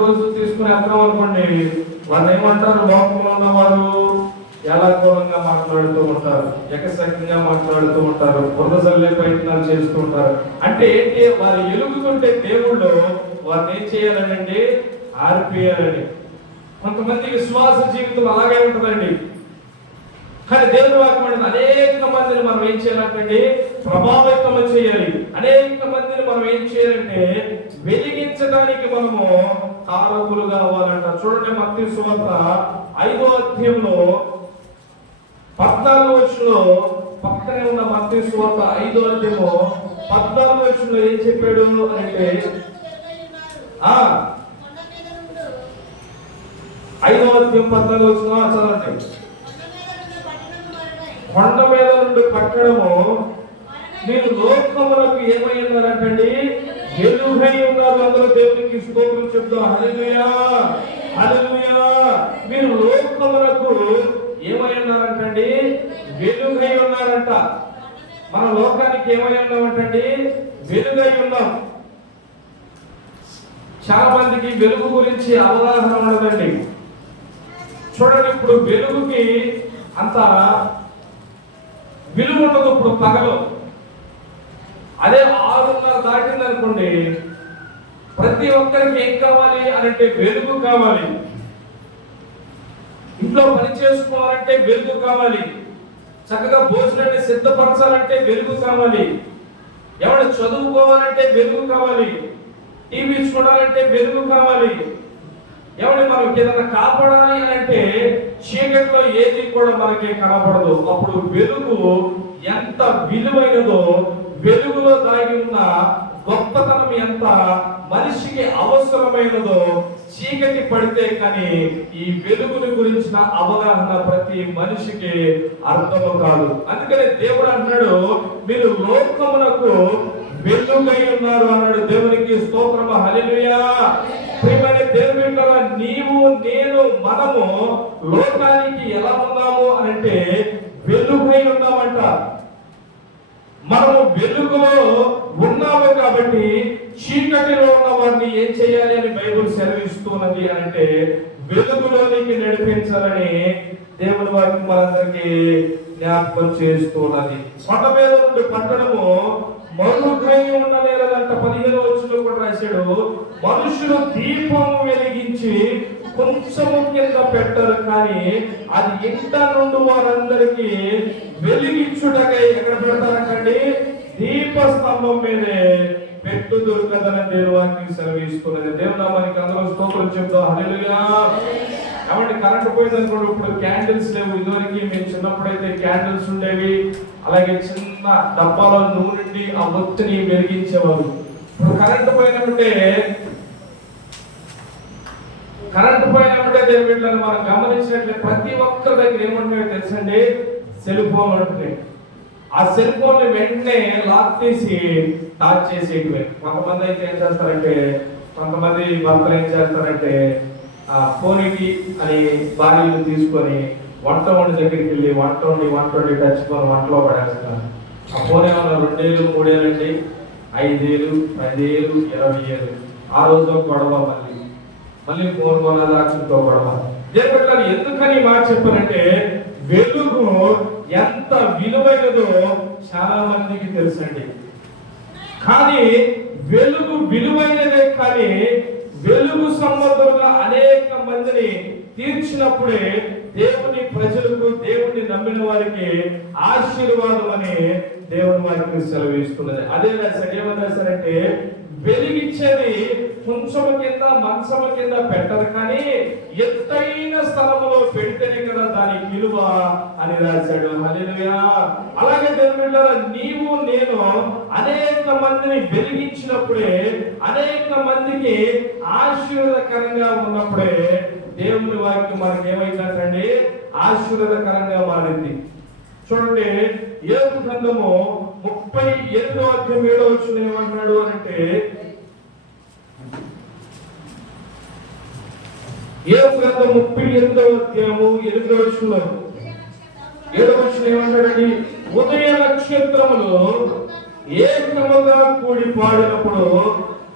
రోజు తీసుకుని వెళ్తాం అనుకోండి, వాళ్ళు ఏమంటారు, లోకంలో ఉన్నవారు ఎలాగోలంగా మాట్లాడుతూ ఉంటారు, ఎకసక్యంగా మాట్లాడుతూ ఉంటారు, బురదజల్లే ప్రయత్నాలు చేస్తూ ఉంటారు. అంటే ఏంటి, వారు ఎలుగుతుంటే దేవుళ్ళు వారిని ఏం చేయాలనండి, ఆర్పియాలని. కొంతమంది విశ్వాస జీవితం అలాగే ఉంటుందండి. కానీ దేవుని వాక్యం అనేక మందిని మనం ఏం చేయాలంటే ప్రభావితం చేయాలి. అనేక మందిని మనం ఏం చేయాలంటే వెలిగించడానికి మనము కారకులుగా అవ్వాలంట. చూడండి, మత్తయి సువార్త 5వ అధ్యాయంలో 14వ వచనంలో, పక్కనే ఉన్న మత్తయి సువార్త 5వ అధ్యాయము 14వ వచనంలో ఏం చెప్పాడు అంటే, 5వ అధ్యాయం 14వ వచనం చదవండి. కొండ మీద నుండి పట్టణము మీరు లోకములకు ఏమై ఉన్నారంటండి, వెలుగై ఉన్నారు. అందరూ దేవునికి స్తోత్రం చెప్తాం. హల్లెలూయా, హల్లెలూయా. మీరు లోకములకు ఏమై ఉన్నారంటండి, వెలుగై ఉన్నారంట. మన లోకానికి ఏమై ఉన్నామంటండి, వెలుగై ఉన్నాం. చాలా మందికి వెలుగు గురించి అవగాహన ఉండదండి. చూడండి, ఇప్పుడు వెలుగుకి అంత విలువ ఉండదు. ఇప్పుడు పగలు అదే 6:30 దాటింది అనుకోండి, ప్రతి ఒక్కరికి ఏం కావాలి అంటే వెలుగు కావాలి. ఇంట్లో పని చేసుకోవాలంటే వెలుగు కావాలి. చక్కగా భోజనాన్ని సిద్ధపరచాలంటే వెలుగు కావాలి. ఎవరు చదువుకోవాలంటే వెలుగు కావాలి. టీవీ చూడాలంటే వెలుగు కావాలి. ఎవరి మనం ఏదైనా కాపాడాలి అంటే చీకట్లో ఏది కూడా మనకి కనపడదు. అప్పుడు వెలుగు ఎంత విలువైనదో, వెలుగులో దాగి ఉన్న గొప్పతనం ఎంత మనిషికి అవసరమైనదో చీకటి పడితే కానీ ఈ వెలుగుని గురించిన అవగాహన ప్రతి మనిషికి అర్థము కాదు. అందుకని దేవుడు అన్నాడు, మీరు లోకమునకు వెలుగై ఉన్నారు అన్నాడు. దేవునికి స్తోత్రము, హల్లెలూయా. ప్రియమైన దేవుని బిడ్డలారా, నీవు నేను మనము లోకానికి ఎలా ఉన్నాము అంటే వెలుగై ఉన్నామంట. మనము వెలుగులో ఉన్నాము కాబట్టి చీకటిలో ఉన్న వారిని ఏం చేయాలి అని బైబిల్ సెలవిస్తున్నది అంటే వెలుగులోనికి నడిపించాలని దేవుని వాక్యం మనందరికీ జ్ఞాపకం చేస్తున్నది. కొండ మీద నుండి పట్టణము మరుగై ఉండలేదంట. 15వ వచనంలో కూడా రాశాడు, మనుషులు దీపం వెలిగించి కొంచెము కింద పెట్టరు, కానీ అది ఇంట నుండి వారందరికీ వెలిగించుటకై ఎక్కడ పెడతారంటండి, దీప స్తంభం మీదే పెట్టు దొరకదని దేవునికి సెలవిస్తున్నది. దేవునామానికి అందరూ స్తోత్రం చెప్తాం. హల్లెలూయా. కాబట్టి కరెంట్ పోయింది అనుకోండి, ఇప్పుడు క్యాండిల్స్ లేవు. ఇదివరకు మేము చిన్నప్పుడైతే క్యాండిల్స్ ఉండేవి. అలాగే చిన్న డబ్బాలో నూనె ఆ ఒత్తిని వెలిగించేవారు. ఇప్పుడు కరెంట్ పోయినప్పుడే దేవుడిని మనం గమనించినట్లయితే ప్రతి ఒక్కరి దగ్గర ఏమంటాయో తెలుసండి, సెల్ ఫోన్ ఉంటుంది. ఆ సెల్ ఫోన్ వెంటనే లాక్ తీసి టార్చ్ చేసేటివే. కొంతమంది అయితే ఏం చేస్తారంటే, కొంతమంది భర్తలు ఏం చేస్తారంటే ఫోన్కి అని భార్యలు తీసుకొని వంట వండి దగ్గరికి వెళ్ళి వంట వండి టచ్చుకొని వంటలో పడేస్తారు. ఆ ఫోన్ ఏమన్నా 2 ఏళ్ళు 3 ఏళ్ళు అండి, 5 ఏళ్ళు 10 ఏళ్ళు 20 ఏళ్ళు. ఆ రోజు గొడవ, మళ్ళీ ఫోన్ కొనాదాక్షతో గొడవ. దేవుడు ఎందుకని మాట చెప్పారంటే వెలుగు ఎంత విలువైనదో చాలా మందికి తెలుసండి. కానీ వెలుగు విలువైనదే, కానీ వెలుగు సంబంధంగా అనేక మందిని తీర్చినప్పుడే దేవుని ప్రజలకు, దేవుని నమ్మిన వారికి ఆశీర్వాదం అని దేవుని వారికి సెలవిస్తున్నది. అదే రాశారు, ఏమని రాశారంటే వెలిగించేది కొంచెం కింద మంచం కింద పెట్టరు, కానీ ఎత్తైన స్థలంలో పెడితేనే కదా దానికి విలువ అని రాశాడు. హల్లెలూయా. అలాగే దేవుని నీవు నేను అనేక మందిని వెలిగించినప్పుడే, అనేక మందికి ఆశీర్వాదకరంగా ఉన్నప్పుడే దేవుని వాక్యం మనకి ఏమైందంటే ఆశీర్వాదకరంగా మారింది. చూడండి, యోబు గ్రంథము 38వ అధ్యాయం 7వ వచనం ఏమంటున్నాడు అంటే, యోబు గ్రంథం 38వ అధ్యాయము 8వ వచనంలో 7వ వచనం ఏమంటాడండి, ఉదయ నక్షత్రములు ఏకముగా కూడి పాడినప్పుడు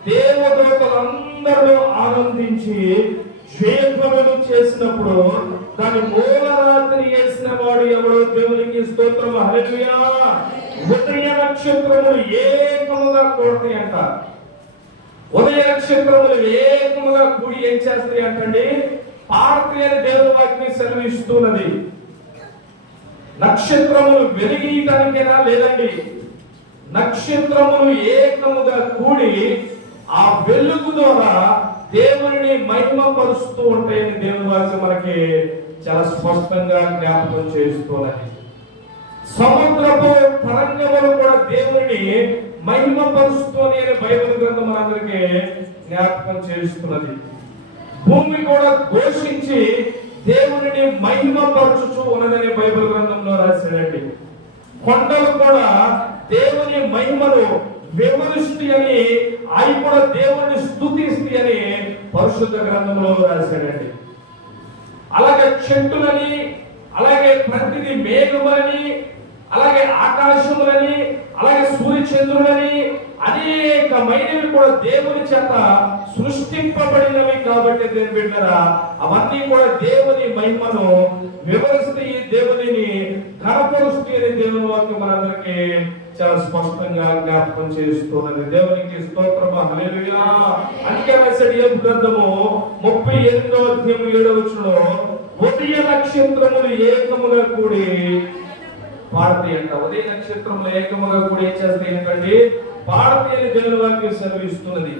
దేవదూతలందరూ ఆనందించి జయధ్వనులు చేసినప్పుడు దాని మూలరాత్రి వేసిన వాడు ఎవడో దేవునికి స్తోత్రం. హల్లెలూయా. ఉదయ నక్షత్రములు ఏకముగా కూడతాయి అంట. ఉదయ నక్షత్రములు ఏకముగా కూడి ఏం చేస్తాయి అంటండి, పాడతాయి అని దేవుని వాక్యం సెలవిస్తున్నది. నక్షత్రములు వెలిగించడానికేనా? లేదండి. నక్షత్రములు ఏకముగా కూడి ఆ వెలుగు ద్వారా దేవుని మహిమ పరుస్తూ ఉంటాయని దేవుని వాక్యం మనకి చాలా స్పష్టంగా జ్ఞాపకం చేస్తున్నది. సముద్రపు తరంగములు కూడా దేవుని మహిమ పరుస్తూనే అని బైబిల్ గ్రంథం మనందరికీ జ్ఞాపకం చేస్తున్నది. భూమి కూడా ఘోషించి దేవుని మహిమ పరచుచూ ఉన్నదని బైబిల్ గ్రంథంలో రాశాడండి. కొండలు కూడా దేవుని మహిమను విమర్శిస్తూ అని, అవి కూడా దేవుని స్తుతిస్తూ అని పరిశుద్ధ గ్రంథంలో రాశాడండి. అలాగే చెట్టులని, అలాగే ప్రతిది మేఘములని, అలాగే ఆకాశములని, అలాగే సూర్యచంద్రులని అనేకమైనవి కూడా దేవుని చేత సృష్టింపబడినవి. కాబట్టి దేవుని బిడ్డలారా, అవన్నీ కూడా దేవుని మహిమను వివరిస్తూ దేవునిని కనపరుస్తూ దేవుని వాక్యం మనందరికీ చాలా స్పష్టంగా జ్ఞాపకం చేస్తున్నది. దేవునికి స్తోత్రం. హల్లెలూయా. అందుకే రాశాడు యోబు గ్రంథము 38వ అధ్యాయం 7వ వచనంలో, ఉదయ నక్షత్రములు ఏకముగా కూడి పాడతాయి అంట. ఉదయ నక్షత్రములు ఏకముగా కూడి ఏం చేస్తాయి ఏంటంటే పాడతాయి అని దేవుని వాక్యం సెలవిస్తున్నది.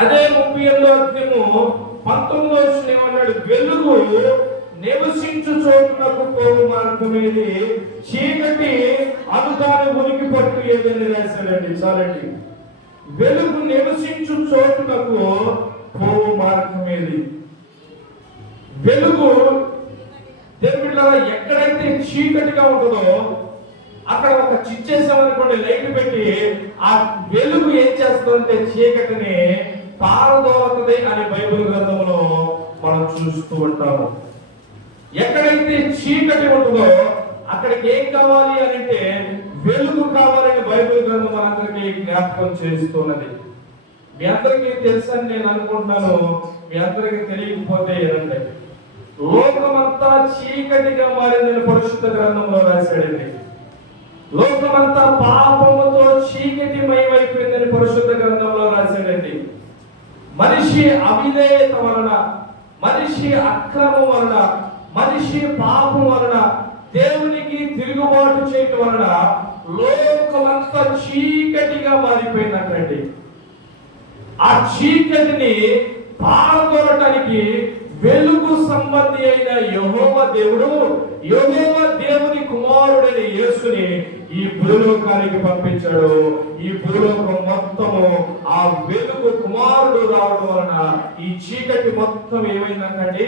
అదే 38వ అధ్యాయము 19వ వచనం ఏమన్నాడు, వెలుగు నివసించు చోటునకు పోవు మార్గమేది, చీకటి అనుదాని ఉనికి పట్టు ఏదని రాశాడండి. చాలండి. వెలుగు నివసించు చోటునకు పోవు మార్గమేది. వెలుగు దేవుళ్ళ ఎక్కడైతే చీకటిగా ఉంటుందో అక్కడ ఒక చిచ్చేసామనుకోండి, లైట్ పెట్టి, ఆ వెలుగు ఏం చేస్తుందంటే చీకటిని పారదోలుతుంది అని బైబిల్ గ్రంథంలో మనం చూస్తూ ఉంటాము. ఎక్కడైతే చీకటి ఉంటుందో అక్కడికి ఏం కావాలి అని అంటే వెలుగు కావాలని బైబిల్ గ్రంథం మనందరికీ జ్ఞాపకం చేస్తున్నది. మీ అందరికీ తెలుసని నేను అనుకుంటున్నాను. మీ అందరికీ తెలియకపోతే ఏంటంటే, లోకమంతా చీకటిగా మారిందని పరిశుద్ధ గ్రంథంలో రాశాడండి. లోకమంతా పాపముతో చీకటిమయమైపోయిందని పరిశుద్ధ గ్రంథంలో రాశాడండి. మనిషి అవిధేయత వలన, మనిషి అక్రమం వలన, మనిషి పాపం వలన, దేవునికి తిరుగుబాటు చేయటం వలన లోకమంతా చీకటిగా మారిపోయినట్లండి. ఆ చీకటిని పారదోలటానికి వెలుగు సంబంధి అయిన యెహోవా దేవుడు, యెహోవా దేవుని కుమారుడైన యేసుని ఈ భూలోకానికి పంపించాడు. ఈ భూలోకం మొత్తము ఆ వెలుగు కుమారుడు రావడం వలన ఈ చీకటి మొత్తం ఏమైందంటే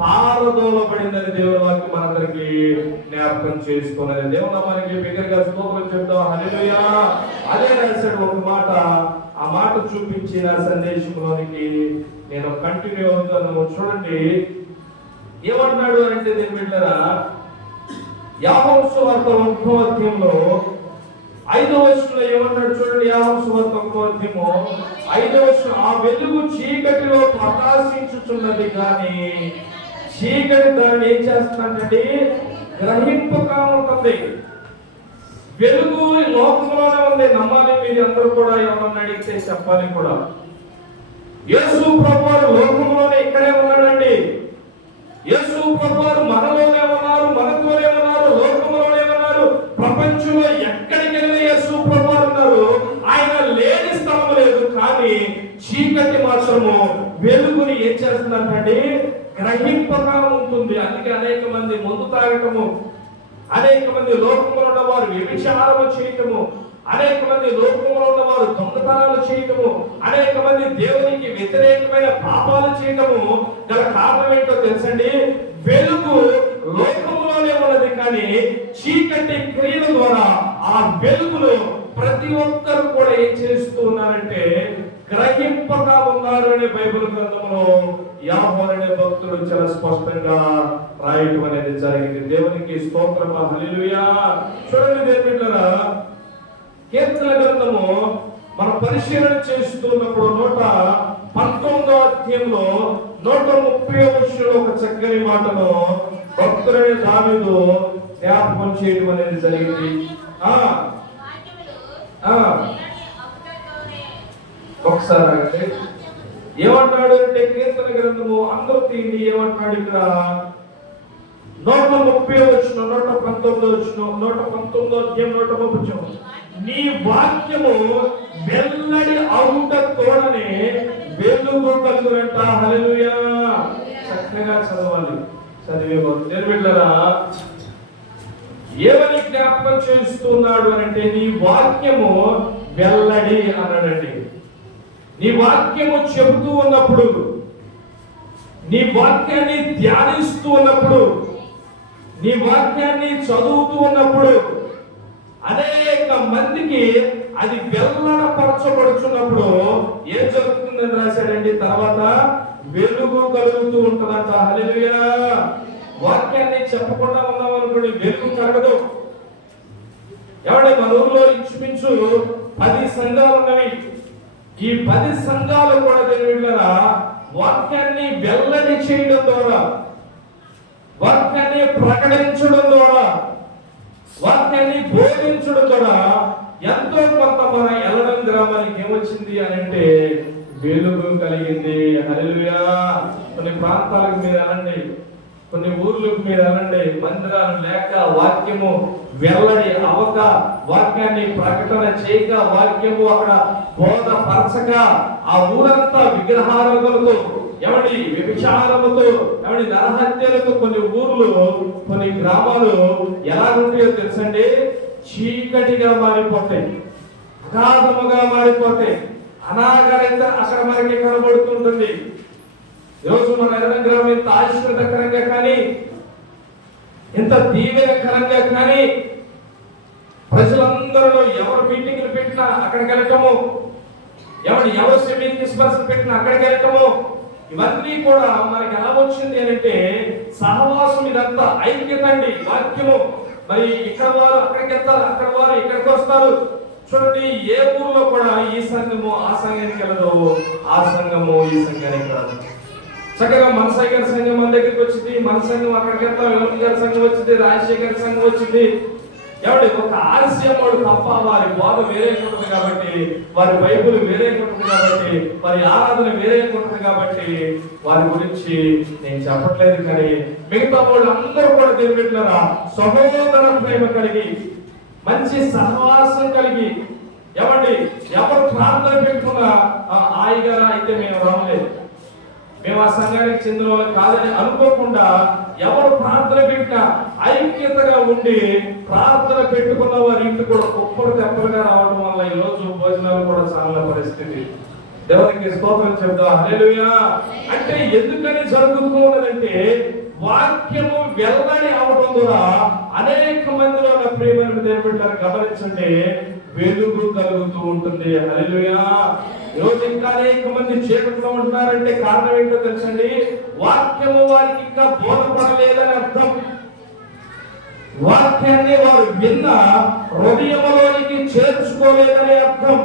పారదోలబడిందని దేవుని వాక్యం మనందరికీ జ్ఞాపకం చేసుకున్నది. దేవుని మనకి బిగ్గరగా స్తోత్రం చెప్తాం. హల్లెలూయా. అదే రాశాడు ఒక మాట. ఆ మాట చూపించిన సందేశంలోనికి నేను కంటిన్యూ అవుతాను. చూడండి ఏమంటున్నాడు అంటే, దీని బిడ్డరా, యాకోబు సువార్త 1వ అధ్యాయంలో 5వ వచనంలో ఏమంటాడు చూడండి. యాకోబు సువార్త 1వ అధ్యాయము 5వ వచనం, ఆ వెలుగు చీకటిలో ప్రకాశించుచున్నది కానీ చీకటి దాన్ని ఏం చేస్తుందంటే గ్రహింపగా ఉంటుంది. వెలుగు లోకంలోనే ఉంది, నమ్మాలి. మీరు అందరూ కూడా ఎవరన్నా అడిగితే చెప్పాలి కూడా. యేసు ప్రభువారు లోకంలోనే ఇక్కడే ఉన్నాడండి. యేసు ప్రభువారు మనలోనే ఉన్నారు, మనతోనే ఉన్నారు, లోకంలోనే ఉన్నారు. ప్రపంచంలో ఎక్కడికి వెళ్ళిన యేసు ప్రభువారు ఉన్నారు. ఆయన లేని స్థలం లేదు. కానీ చీకటి మాత్రము వెలుగుని ఏం చేస్తుందంటే గ్రహింపగా ఉంటుంది. అందుకే అనేక మంది మందు తాగటము, అనేక మంది లోకంలో ఉన్న వారు వ్యభిచారము చేయటము, అనేక మంది లోకంలో ఉన్న వారు దొంగతనాలు చేయటము, అనేక మంది దేవునికి వ్యతిరేకమైన పాపాలు చేయటము గల కారణం ఏంటో తెలుసండి. వెలుగు లోకంలోనే ఉన్నది కానీ చీకటి క్రియల ద్వారా ఆ వెలుగులో ప్రతి ఒక్కరు కూడా ఏం చేస్తూ ఉన్నారంటే గ్రహింపగా ఉన్నారు అని బైబిల్ గ్రంథంలో యాకోబు అనే భక్తుడు చాలా స్పష్టంగా రాయటం అనేది జరిగింది. దేవునికి స్తోత్రం. హల్లెలూయా. చూడండి దేవుని బిడ్డలారా, కీర్తన గ్రంథము మనం పరిశీలన చేస్తున్నప్పుడు 19వ అధ్యాయంలో 130వ వచనంలో ఒక చక్కని మాటను భక్తుడైన దావీదు జ్ఞాపకం చేయడం అనేది జరిగింది. ఒకసారి అంటే ఏమంటాడు అంటే కీర్తన గ్రంథము అందరూ తీయండి. ఏమంటాడు ఇక్కడ 130వ వచనం, 119వ వచనం, 119వ అధ్యాయం 130వ వచనం. నీ వాక్యము వెల్లడి అవుట తోడనే వెలుగు కలుగునంట. హల్లెలూయా. చక్కగా చదవాలి. చదివేవారు ఏమని జ్ఞాపకం చేస్తున్నాడు అంటే నీ వాక్యము వెల్లడి అన్నాడండి. నీ వాక్యము చెబుతూ ఉన్నప్పుడు, నీ వాక్యాన్ని ధ్యానిస్తూ ఉన్నప్పుడు, నీ వాక్యాన్ని చదువుతూ ఉన్నప్పుడు అనేక మందికి అది వెల్లడపరచబడుచున్నప్పుడు ఏం జరుగుతుందని రాశాడండి. తర్వాత వెలుగు కలుగుతూ ఉంటదంట. హల్లెలూయా. వాక్యాన్ని చెప్పకుండా ఉన్నాం అనుకోండి, వెలుగు కలగదు. ఎవడే మన ఊర్లో ఇంచుమించు 10 సంఘాలు ఉన్నవి. ఈ 10 సంఘాలు కూడా దేవుళ్ళరా వాక్యాన్ని వెల్లడి చేయడం ద్వారా, వాక్యాన్ని ప్రకటించడం ద్వారా, వాక్యాన్ని బోధించడం ద్వారా ఎంతో కొంత మన ఎల్లడం గ్రామానికి ఏమొచ్చింది అని అంటే వెలుగు కలిగింది. హల్లెలూయా. కొన్ని ప్రాంతాలకు మీరు అనండి, కొన్ని ఊర్లకు మీరు అనండి, మందిరాలు లేక, వాక్యము వెల్లడి అవక, వాక్యాన్ని ప్రకటన చేయక, వాక్యము అక్కడ బోధపరచక ఆ ఊరంతా విగ్రహారాధనతో, ఎవడి వ్యభిచారముతో, ఎవడి నరహత్యలతో కొన్ని ఊర్లు, కొన్ని గ్రామాలు ఎలా ఉంటాయో తెలుసండి. చీకటిగా మారిపోతాయి, అగాధముగా మారిపోతాయి. అనాగరిత అక్కడ మనకి కనబడుతుంటుంది. ఈరోజు మన ఎర్ర గ్రామం ఇంత ఆశీర్వాదకరంగా కానీ, ఇంత దీవెనకరంగా కానీ, ప్రజలందరిలో ఎవరు మీటింగ్లు పెట్టినా అక్కడికి వెళ్ళటము, ఎవరు సెమీన్ క్రిస్మస్ పెట్టినా అక్కడికి వెళ్ళటము, ఇవన్నీ కూడా మనకి ఎలా వచ్చింది అని అంటే సహవాసం. ఇదంతా ఐక్యత అండి. వాక్యము మరి ఇక్కడ వారు అక్కడికి వెళ్తారు, అక్కడ వారు ఇక్కడికి వస్తారు. చూడండి, ఏ ఊర్లో కూడా ఈ సంఘము ఆ సంఘానికి వెళ్ళదు, ఆ సంఘము ఈ సంఘానికి రాదు. చక్కగా మనసాయి గారి సంఘం మన దగ్గరికి వచ్చింది, మన సంఘం అక్కడికి వెళ్తాం, యోగి గారి సంఘం వచ్చింది, రాజశేఖర్ సంఘం వచ్చింది. ఎవడి ఒక ఆలస్యం వాడు తప్ప వారి బోధ వేరే ఉంటుంది కాబట్టి, వారి బైబుల్ వేరే ఉంటుంది కాబట్టి, వారి ఆరాధన వేరే ఉంటుంది కాబట్టి వారి గురించి నేను చెప్పట్లేదు. కానీ మిగతా వాళ్ళు అందరూ కూడా దేవుని బిడ్డలారా సహోదర ప్రేమ కలిగి, మంచి సహవాసం కలిగి, ఎవరు ప్రార్థన పెట్టుకున్నా హాయిగా అయితే మేము రావలేదు, మేము ఆ సంఘానికి చెందిన వాళ్ళు కాదని అనుకోకుండా ఎవరు ప్రార్థన పెట్టినా ఐక్యతగా ఉండి ప్రార్థన పెట్టుకున్న వారి ఇంటికి కూడా ఒక్కరు తెప్పలుగా రావడం వల్ల ఈ రోజు భోజనాలు కూడా చాలా పరిస్థితి. దేవునికి స్తోత్రం చెప్తా. హల్లెలూయా. అంటే ఎందుకని జరుగుతూ ఉన్నదంటే వాక్యము వెల్లడి అవడం ద్వారా అనేక మందిలో ఉన్న ప్రియమైన దేవుని గమనించండి, వెలుగు కలుగుతూ ఉంటుంది. హల్లెలూయా. ఈరోజు ఇంకా అనేక మంది చీకట్లో ఉంటున్నారంటే కారణం ఏంటో తెలుసండి, వాక్యము వారికి ఇంకా బోధపడలేదని అర్థం. వాక్యాన్ని వారు విన్న హృదయంలోనికి చేర్చుకోలేదని అర్థం.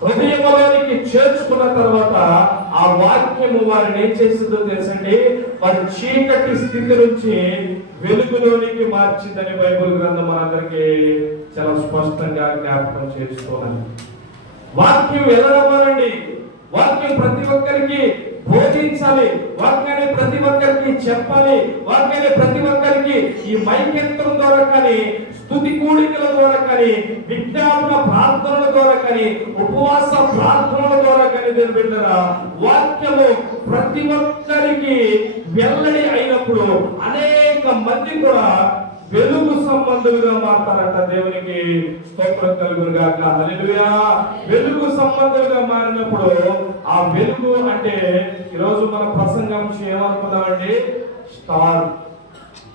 హృదయంలోనికి చేర్చుకున్న తర్వాత ఆ వాక్యము వారిని ఏం చేస్తుందో తెలుసండి, వారి చీకటి స్థితి నుంచి వెలుగులోనికి మార్చిందని బైబిల్ గ్రంథం మనందరికీ చాలా స్పష్టంగా జ్ఞాపకం చేస్తున్నది. వాక్యం వెళ్ళడమానండి, వాక్యం ప్రతి ఒక్కరికి బోధించాలి, వాక్యాన్ని ప్రతి ఒక్కరికి చెప్పాలి, వాక్యాన్ని ప్రతి ఒక్కరికి ఈ మైకెత్తడం ద్వారా కానీ, స్తుతి కూడికల ద్వారా కానీ, విజ్ఞాపన ప్రార్థనల ద్వారా కానీ, ఉపవాస ప్రార్థనల ద్వారా కానీ బిడ్డరా వాక్యము ప్రతి ఒక్కరికి వెల్లడి అయినప్పుడు అనేక మంది కూడా వెలుగు సంబంధులుగా మారతారట. దేవునికి స్తోత్రం కలుగును గాక. హల్లెలూయా. వెలుగు సంబంధులుగా మారినప్పుడు ఆ వెలుగు అంటే ఈరోజు మన ప్రసంగం ఏమనుకున్నామండి, స్టార్.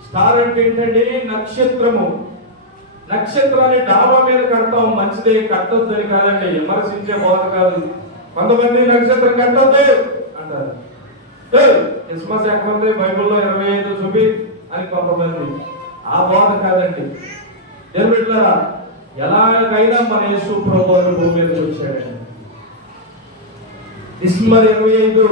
స్టార్ అంటే ఏంటండి, నక్షత్రము. నక్షత్రాన్ని డాబా మీద కడతాం, మంచిదే, కట్టొద్దని కాదండి, విమర్శించే బోధ కాదు. కొంతమంది నక్షత్రం కట్టొద్దు అంటారు. క్రిస్మస్ ఎక్కడ ఉంది బైబిల్లో 25 చూపి అని కొంతమంది, ఆ బోధ కాదండి. దేవుని బిడ్డలారా ఎలాగైనా మన యేసు ప్రభువు భూమి మీదకి వచ్చాడండి. డిసెంబర్ 25